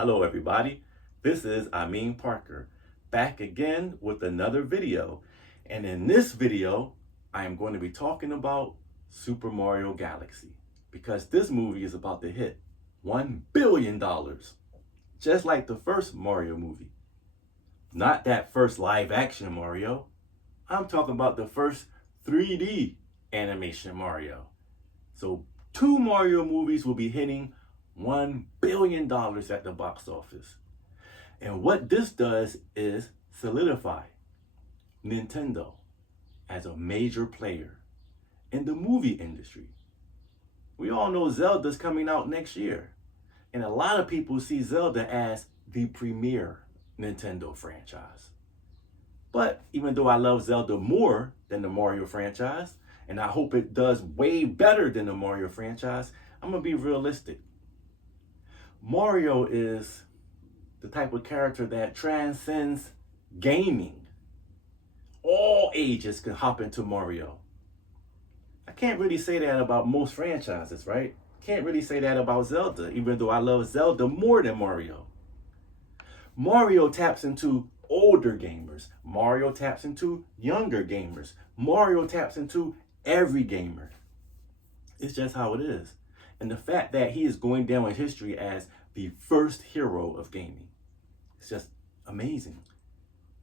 Hello everybody, this is Parker, back again with another video. And in this video, I am going to be talking about Super Mario Galaxy, because this movie is about to hit $1 billion, just like the first Mario movie. Not that first live action Mario, I'm talking about the first 3D animation Mario. So 2 Mario movies will be hitting $1 billion at the box office. And what this does is solidify Nintendo as a major player in the movie industry. We all know Zelda's coming out next year, and a lot of people see Zelda as the premier Nintendo franchise. But even though I love Zelda more than the Mario franchise, and I hope it does way better than the Mario franchise, I'm gonna be realistic. Mario is the type of character that transcends gaming. All ages can hop into Mario. I can't really say that about most franchises, right? Can't really say that about Zelda, even though I love Zelda more than Mario. Mario taps into older gamers. Mario taps into younger gamers. Mario taps into every gamer. It's just how it is. And the fact that he is going down in history as the first hero of gaming, it's just amazing.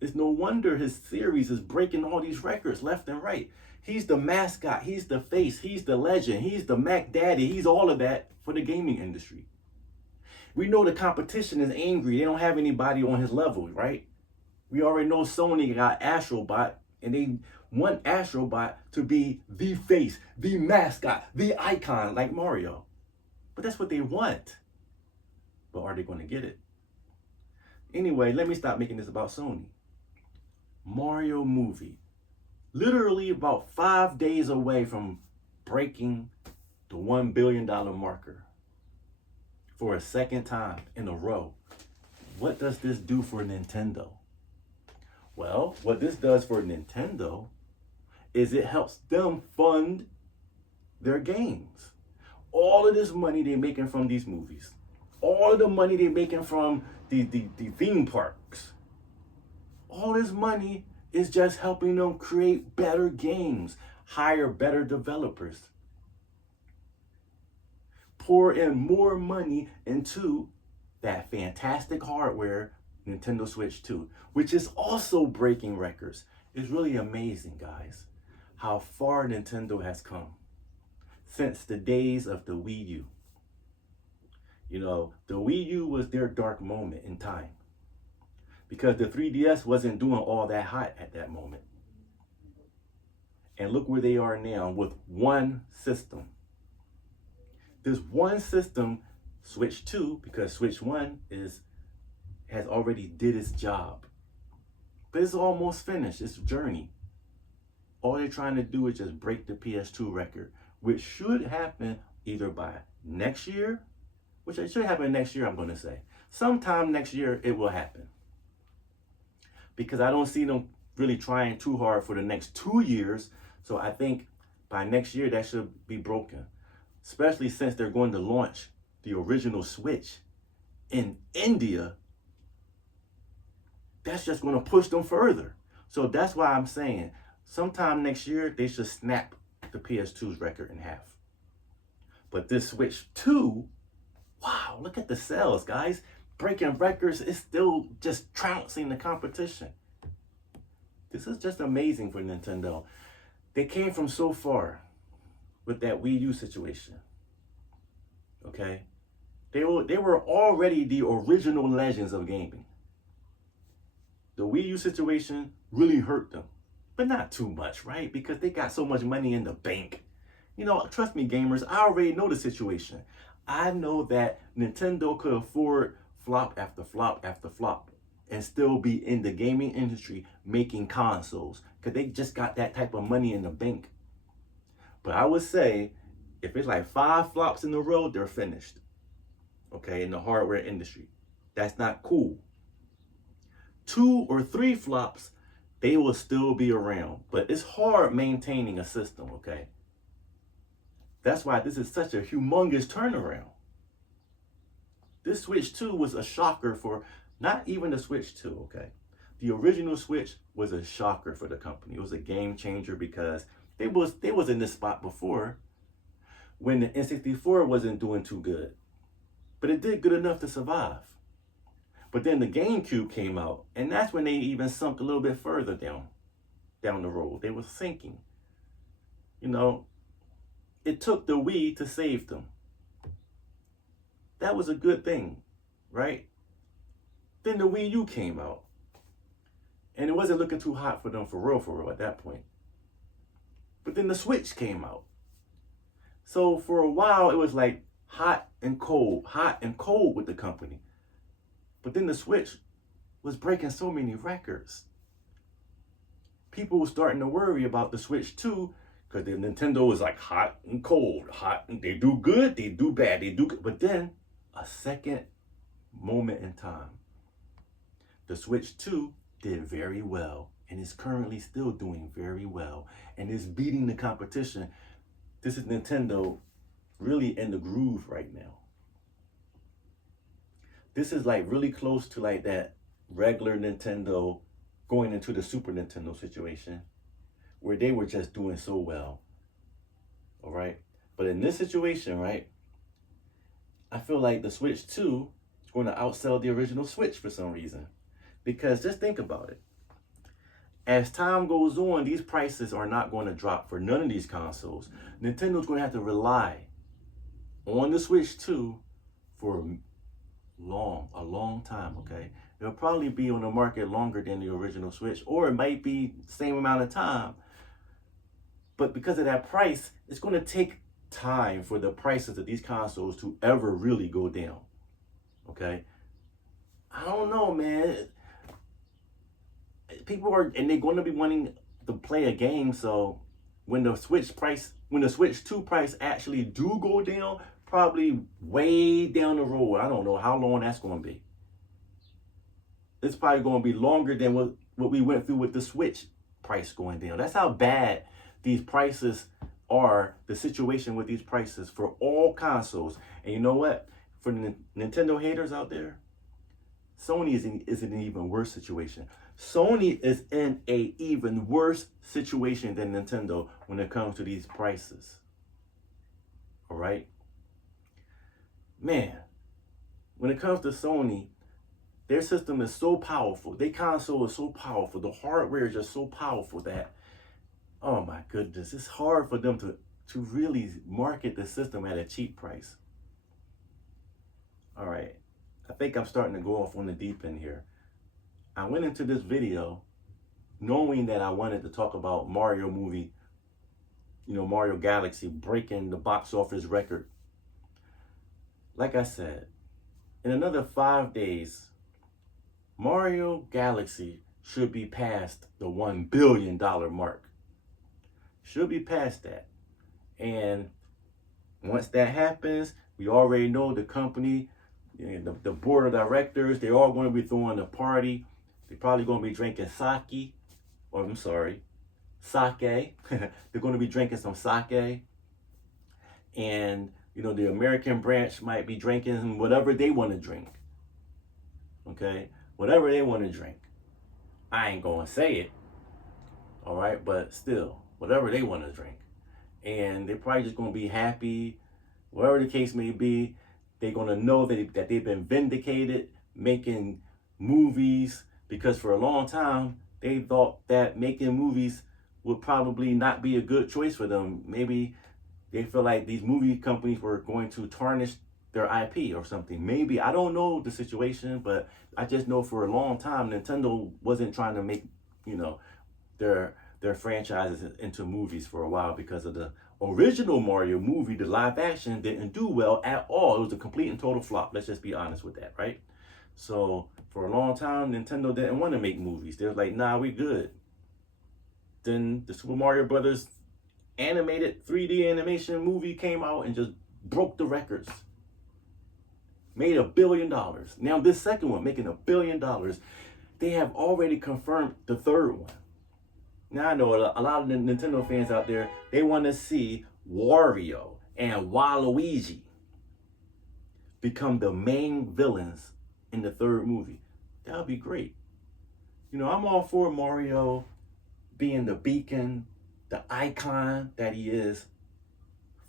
It's no wonder his series is breaking all these records left and right. He's the mascot, he's the face, he's the legend, he's the Mac Daddy, he's all of that for the gaming industry. We know the competition is angry. They don't have anybody on his level, right? We already know Sony got Astrobot, and they want Astrobot to be the face, the mascot, the icon like Mario. But that's what they want. But are they going to get it? Anyway, let me stop making this about Sony. Mario movie. Literally about 5 days away from breaking the $1 billion marker for a second time in a row. What does this do for Nintendo? Well, what this does for Nintendo is it helps them fund their games. All of this money they're making from these movies, all of the money they're making from the theme parks, all this money is just helping them create better games, hire better developers, pour in more money into that fantastic hardware, Nintendo Switch 2, which is also breaking records. It's really amazing, guys, how far Nintendo has come since the days of the Wii U. You know, the Wii U was their dark moment in time because the 3DS wasn't doing all that hot at that moment. And look where they are now with one system. This one system, Switch 2, because Switch 1 has already did its job. But it's almost finished, its journey. All they're trying to do is just break the PS2 record, which should happen either by next year, which it should happen next year, I'm going to say. Sometime next year, it will happen. Because I don't see them really trying too hard for the next 2 years. So I think by next year, that should be broken. Especially since they're going to launch the original Switch in India. That's just going to push them further. So that's why I'm saying sometime next year, they should snap the PS2's record in half. But this Switch 2, wow, look at the sales, guys. Breaking records is still just trouncing the competition. This is just amazing for Nintendo. They came from so far with that Wii U situation. Okay? They were already the original legends of gaming. The Wii U situation really hurt them. But not too much, right? Because they got so much money in the bank. You know, trust me, gamers, I already know the situation. I know that Nintendo could afford flop after flop after flop and still be in the gaming industry making consoles because they just got that type of money in the bank. But I would say if it's like 5 flops in a row, they're finished. Okay, in the hardware industry. That's not cool. 2 or 3 flops, they will still be around. But it's hard maintaining a system, okay? That's why this is such a humongous turnaround. This Switch 2 was a shocker for not even the Switch 2, okay? The original Switch was a shocker for the company. It was a game changer because they was in this spot before when the N64 wasn't doing too good. But it did good enough to survive. But then the GameCube came out, and that's when they even sunk a little bit further down the road. They were sinking. You know, it took the Wii to save them. That was a good thing, right? Then the Wii U came out. And it wasn't looking too hot for them for real at that point. But then the Switch came out. So for a while, it was like hot and cold with the company. But then the Switch was breaking so many records. People were starting to worry about the Switch 2 because the Nintendo was like hot and cold, they do good, they do bad, they do good. But then a second moment in time, the Switch 2 did very well and is currently still doing very well and is beating the competition. This is Nintendo really in the groove right now. This is like really close to like that regular Nintendo going into the Super Nintendo situation where they were just doing so well. All right. But in this situation, right, I feel like the Switch 2 is going to outsell the original Switch for some reason. Because just think about it. As time goes on, these prices are not going to drop for none of these consoles. Nintendo's going to have to rely on the Switch 2 for a long time, okay? It'll probably be on the market longer than the original Switch, or it might be the same amount of time. But because of that price, it's going to take time for the prices of these consoles to ever really go down, okay? I don't know, man. People are, and they're going to be wanting to play a game, so when the Switch 2 price actually do go down, probably way down the road, I don't know how long that's going to be. It's probably going to be longer than what we went through with the Switch price going down. That's how bad these prices are, the situation with these prices for all consoles. And you know what? For the Nintendo haters out there, Sony is in an even worse situation. Sony is in an even worse situation than Nintendo when it comes to these prices. All right? Man, when it comes to Sony, their system is so powerful. Their console is so powerful. The hardware is just so powerful that, oh my goodness, it's hard for them to really market the system at a cheap price. All right. I think I'm starting to go off on the deep end here. I went into this video knowing that I wanted to talk about Mario movie, Mario Galaxy breaking the box office record. Like I said, in another 5 days, Mario Galaxy should be past the $1 billion mark. Should be past that. And once that happens, we already know the company, the board of directors, they're all going to be throwing a party. They're probably going to be drinking sake. They're going to be drinking some sake. And, the American branch might be drinking whatever they want to drink. Okay? Whatever they want to drink. I ain't going to say it. All right? But still, whatever they want to drink. And they're probably just going to be happy. Whatever the case may be, they're going to know that they've been vindicated making movies, because for a long time, they thought that making movies would probably not be a good choice for them. Maybe they feel like these movie companies were going to tarnish their IP or something. Maybe, I don't know the situation, but I just know for a long time, Nintendo wasn't trying to make, their franchises into movies for a while because of the original Mario movie. The live action didn't do well at all. It was a complete and total flop. Let's just be honest with that, right? So for a long time, Nintendo didn't want to make movies. They were like, nah, we good. Then the Super Mario Brothers animated 3D animation movie came out and just broke the records. Made $1 billion. Now this second one, making $1 billion. They have already confirmed the third one. Now I know a lot of the Nintendo fans out there, they want to see Wario and Waluigi. become the main villains in the third movie. That would be great. You know, I'm all for Mario being the beacon, the icon that he is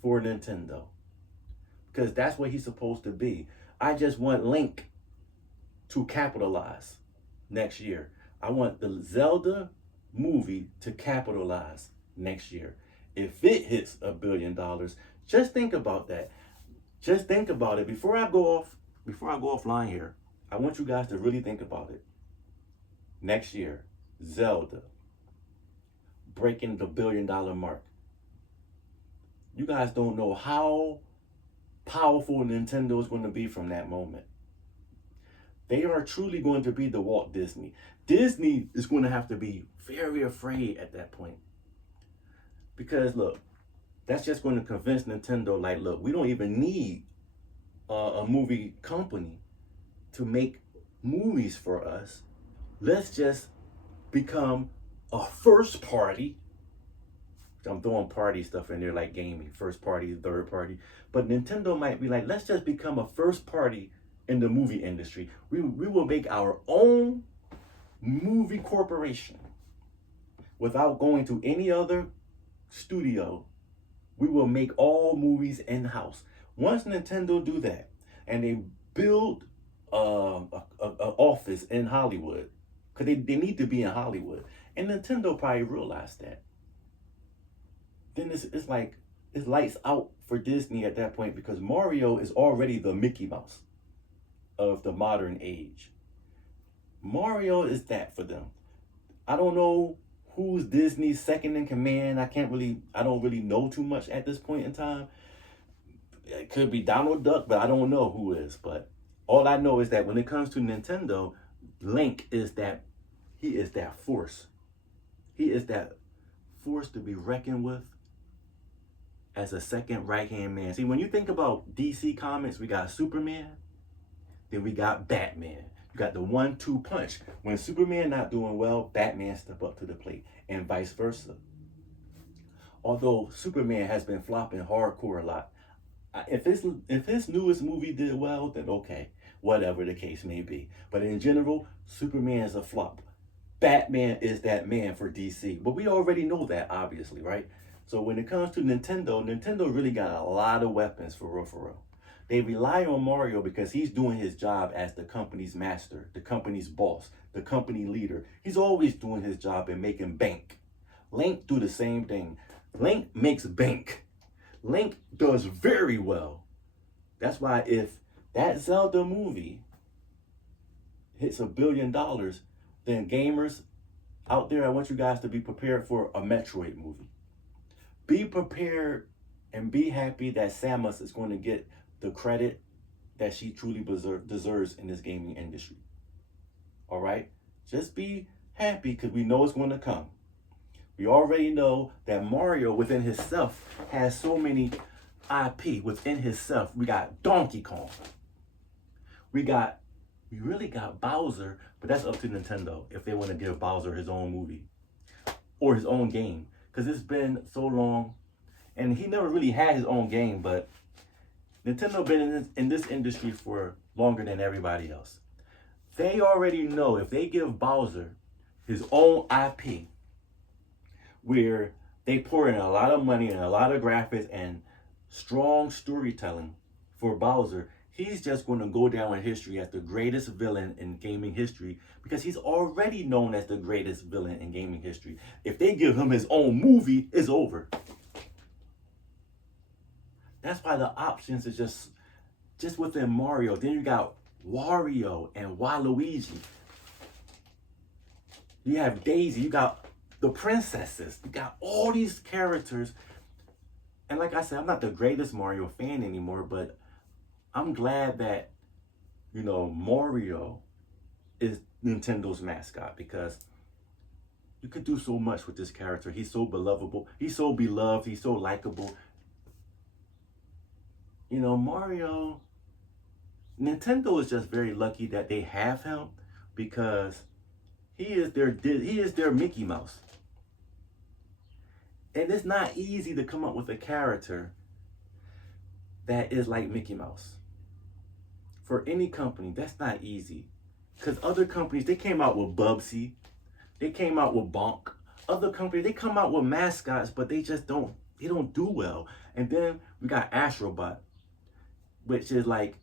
for Nintendo. Because that's what he's supposed to be. I just want Link to capitalize next year. I want the Zelda movie to capitalize next year. If it hits $1 billion, just think about that. Just think about it. Before I go offline here, I want you guys to really think about it. Next year, Zelda breaking the $1 billion mark. You guys don't know how powerful Nintendo is going to be from that moment. They are truly going to be the Walt Disney. Disney is going to have to be very afraid at that point. Because look, that's just going to convince Nintendo, like, look, we don't even need a movie company to make movies for us. Let's just become a first party. I'm throwing party stuff in there like gaming, first party, third party. But Nintendo might be like, let's just become a first party in the movie industry. We will make our own movie corporation without going to any other studio. We will make all movies in-house. Once Nintendo do that and they build an office in Hollywood, because they need to be in Hollywood, and Nintendo probably realized that, then it's like it's lights out for Disney at that point, because Mario is already the Mickey Mouse of the modern age. Mario is that for them. I don't know who's Disney's second in command. I don't really know too much at this point in time. It could be Donald Duck, but I don't know who is. But all I know is that when it comes to Nintendo, Link is that, he is that force. He is that force to be reckoned with as a second right-hand man. See, when you think about DC Comics, we got Superman, then we got Batman. You got the 1-2 punch. When Superman not doing well, Batman step up to the plate, and vice versa. Although Superman has been flopping hardcore a lot. If his newest movie did well, then okay, whatever the case may be. But in general, Superman is a flop. Batman is that man for DC. But we already know that, obviously, right? So when it comes to Nintendo, Nintendo really got a lot of weapons for real, for real. They rely on Mario because he's doing his job as the company's master, the company's boss, the company leader. He's always doing his job and making bank. Link do the same thing. Link makes bank. Link does very well. That's why if that Zelda movie hits $1 billion, then gamers out there, I want you guys to be prepared for a Metroid movie. Be prepared and be happy that Samus is going to get the credit that she truly deserves in this gaming industry. All right? Just be happy because we know it's going to come. We already know that Mario within himself has so many IP within himself. We got Donkey Kong. We really got Bowser, but that's up to Nintendo if they want to give Bowser his own movie or his own game. Because it's been so long, and he never really had his own game, but Nintendo been in this industry for longer than everybody else. They already know if they give Bowser his own IP, where they pour in a lot of money and a lot of graphics and strong storytelling for Bowser, he's just going to go down in history as the greatest villain in gaming history, because he's already known as the greatest villain in gaming history. If they give him his own movie, it's over. That's why the options is just within Mario. Then you got Wario and Waluigi. You have Daisy. You got the princesses. You got all these characters. And like I said, I'm not the greatest Mario fan anymore, but I'm glad that, Mario is Nintendo's mascot, because you could do so much with this character. He's so belovable. He's so beloved. He's so likable. Mario, Nintendo is just very lucky that they have him, because he is their Mickey Mouse. And it's not easy to come up with a character that is like Mickey Mouse. for any company, that's not easy. Because other companies, they came out with Bubsy, they came out with Bonk. Other companies, they come out with mascots, but they just don't do well. And then we got Astrobot, which is like,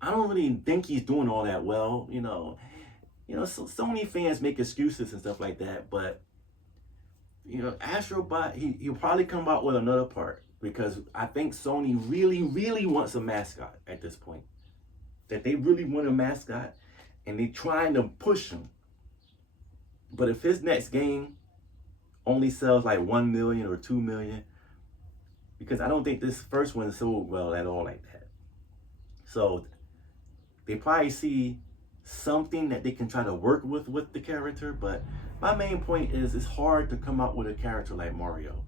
I don't really think he's doing all that well. So Sony fans make excuses and stuff like that, but Astrobot, he'll probably come out with another part because I think Sony really, really wants a mascot at this point. That they really want a mascot and they trying to push him. But if his next game only sells like 1 million or 2 million, because I don't think this first one sold well at all like that. So they probably see something that they can try to work with the character. But my main point is it's hard to come out with a character like Mario,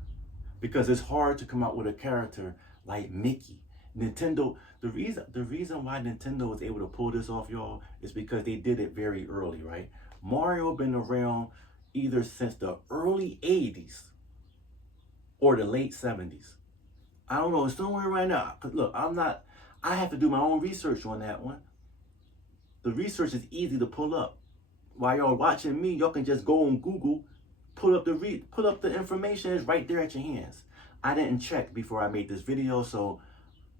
because it's hard to come out with a character like Mickey. Nintendo, the reason why Nintendo was able to pull this off, y'all, is because they did it very early, right? Mario been around either since the early 80s or the late 70s. I don't know, somewhere right now. Look, I have to do my own research on that one. The research is easy to pull up. While y'all watching me, y'all can just go on Google, pull up the information. It's right there at your hands. I didn't check before I made this video, so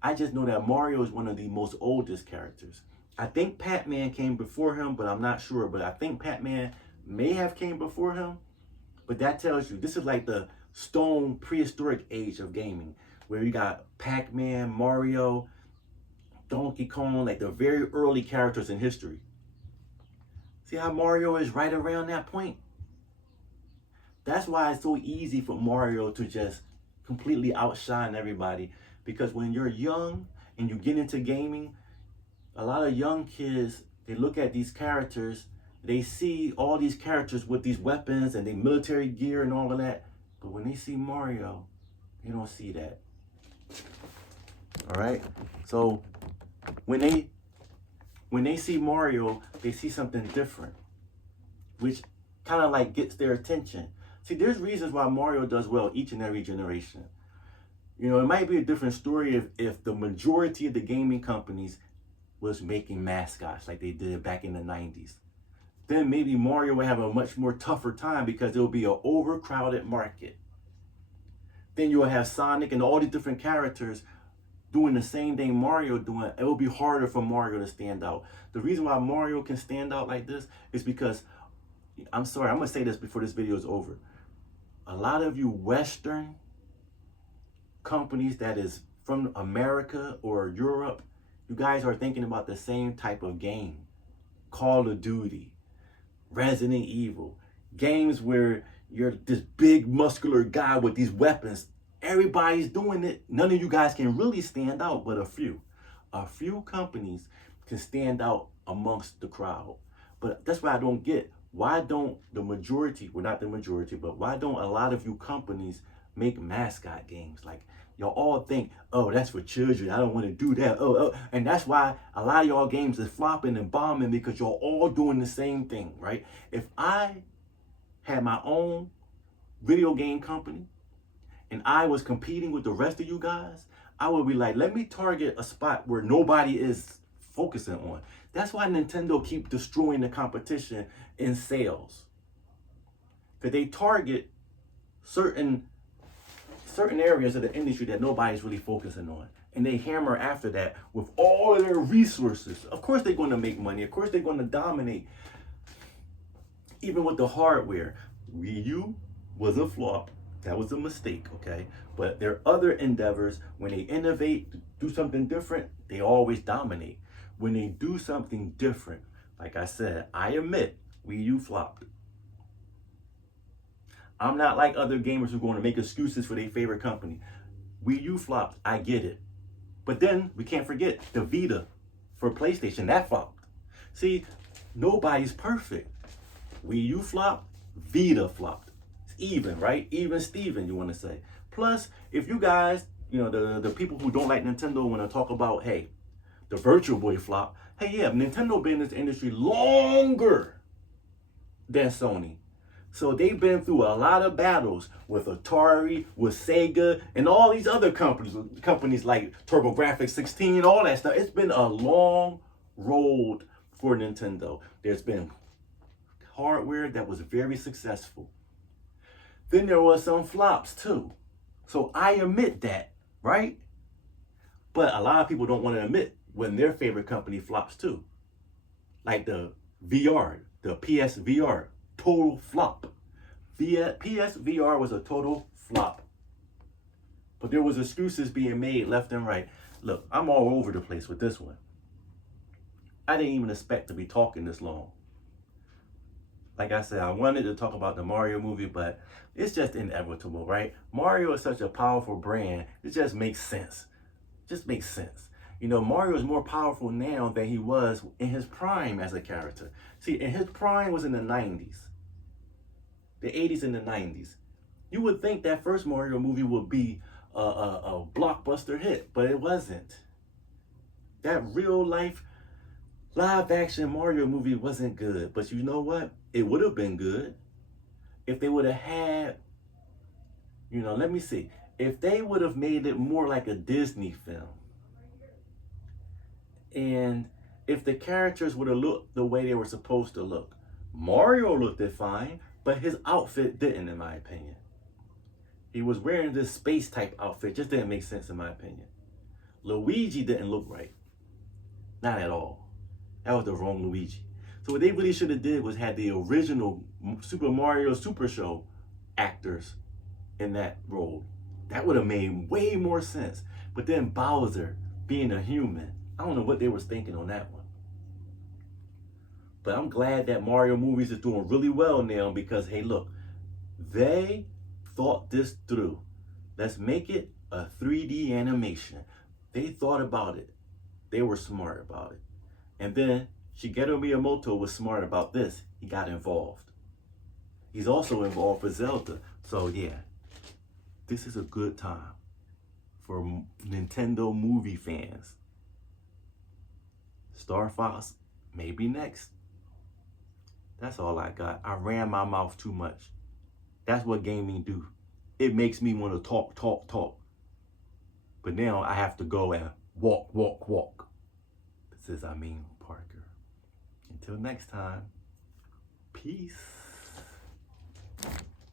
I just know that Mario is one of the most oldest characters. I think Pac-Man came before him, but I'm not sure. But I think Pac-Man may have came before him. But that tells you, this is like the stone prehistoric age of gaming, where you got Pac-Man, Mario, Donkey Kong, like the very early characters in history. See how Mario is right around that point? That's why it's so easy for Mario to just completely outshine everybody. Because when you're young and you get into gaming, a lot of young kids, they look at these characters, they see all these characters with these weapons and their military gear and all of that. But when they see Mario, they don't see that. All right? So when they see Mario, they see something different, which kind of like gets their attention. See, there's reasons why Mario does well each and every generation. It might be a different story if the majority of the gaming companies was making mascots like they did back in the 90s. Then maybe Mario would have a much more tougher time because it will be an overcrowded market. Then you'll have Sonic and all these different characters doing the same thing Mario doing. It will be harder for Mario to stand out. The reason why Mario can stand out like this is because, I'm sorry, I'm going to say this before this video is over. A lot of you Western companies that is from America or Europe, you guys are thinking about the same type of game. Call of Duty, Resident Evil, games where you're this big muscular guy with these weapons. Everybody's doing it. None of you guys can really stand out, but a few. A few companies can stand out amongst the crowd. But that's why I don't get, why don't the majority, well not the majority, but why don't a lot of you companies make mascot games? Like, y'all all think, oh, that's for children, I don't want to do that. Oh. And that's why a lot of y'all games is flopping and bombing, because y'all all doing the same thing, right? If I had my own video game company and I was competing with the rest of you guys, I would be like, let me target a spot where nobody is focusing on. That's why Nintendo keep destroying the competition in sales. Because they target certain areas of the industry that nobody's really focusing on. And they hammer after that with all of their resources. Of course they're going to make money. Of course they're going to dominate. Even with the hardware. Wii U was a flop. That was a mistake, okay? But there are other endeavors, when they innovate, do something different, they always dominate. When they do something different, like I said, I admit, Wii U flopped. I'm not like other gamers who are going to make excuses for their favorite company. Wii U flopped, I get it. But then, we can't forget, the Vita for PlayStation, that flopped. See, nobody's perfect. Wii U flopped, Vita flopped. It's even, right? Even Steven, you want to say. Plus, if you guys, the people who don't like Nintendo want to talk about, hey, the Virtual Boy flop. Hey, yeah, Nintendo been in this industry longer than Sony. So they've been through a lot of battles with Atari, with Sega, and all these other companies like TurboGrafx 16, all that stuff. It's been a long road for Nintendo. There's been hardware that was very successful. Then there was some flops too. So I admit that, right? But a lot of people don't want to admit when their favorite company flops too. Like the VR, the PSVR, total flop. PSVR was a total flop. But there was excuses being made left and right. Look, I'm all over the place with this one. I didn't even expect to be talking this long. Like I said, I wanted to talk about the Mario movie, but it's just inevitable, right? Mario is such a powerful brand. It just makes sense. Just makes sense. You know, Mario is more powerful now than he was in his prime as a character. See, in his prime was in the 90s. The 80s and the 90s. You would think that first Mario movie would be a blockbuster hit, but it wasn't. That real life live action Mario movie wasn't good. But you know what? It would have been good if they would have had, let me see. If they would have made it more like a Disney film. And if the characters would have looked the way they were supposed to look. Mario looked it fine, but his outfit didn't, in my opinion. He was wearing this space type outfit. Just didn't make sense, in my opinion. Luigi didn't look right. Not at all. That was the wrong Luigi. So what they really should have did was had the original Super Mario Super Show actors in that role. That would have made way more sense. But then Bowser being a human, I don't know what they was thinking on that one. But I'm glad that Mario movies is doing really well now because, hey, look, they thought this through. Let's make it a 3D animation. They thought about it. They were smart about it. And then Shigeru Miyamoto was smart about this. He got involved. He's also involved with Zelda. So yeah, this is a good time for Nintendo movie fans. Star Fox, maybe next. That's all I got. I ran my mouth too much. That's what gaming do. It makes me want to talk. But now I have to go and walk. This is Parker. Until next time, peace.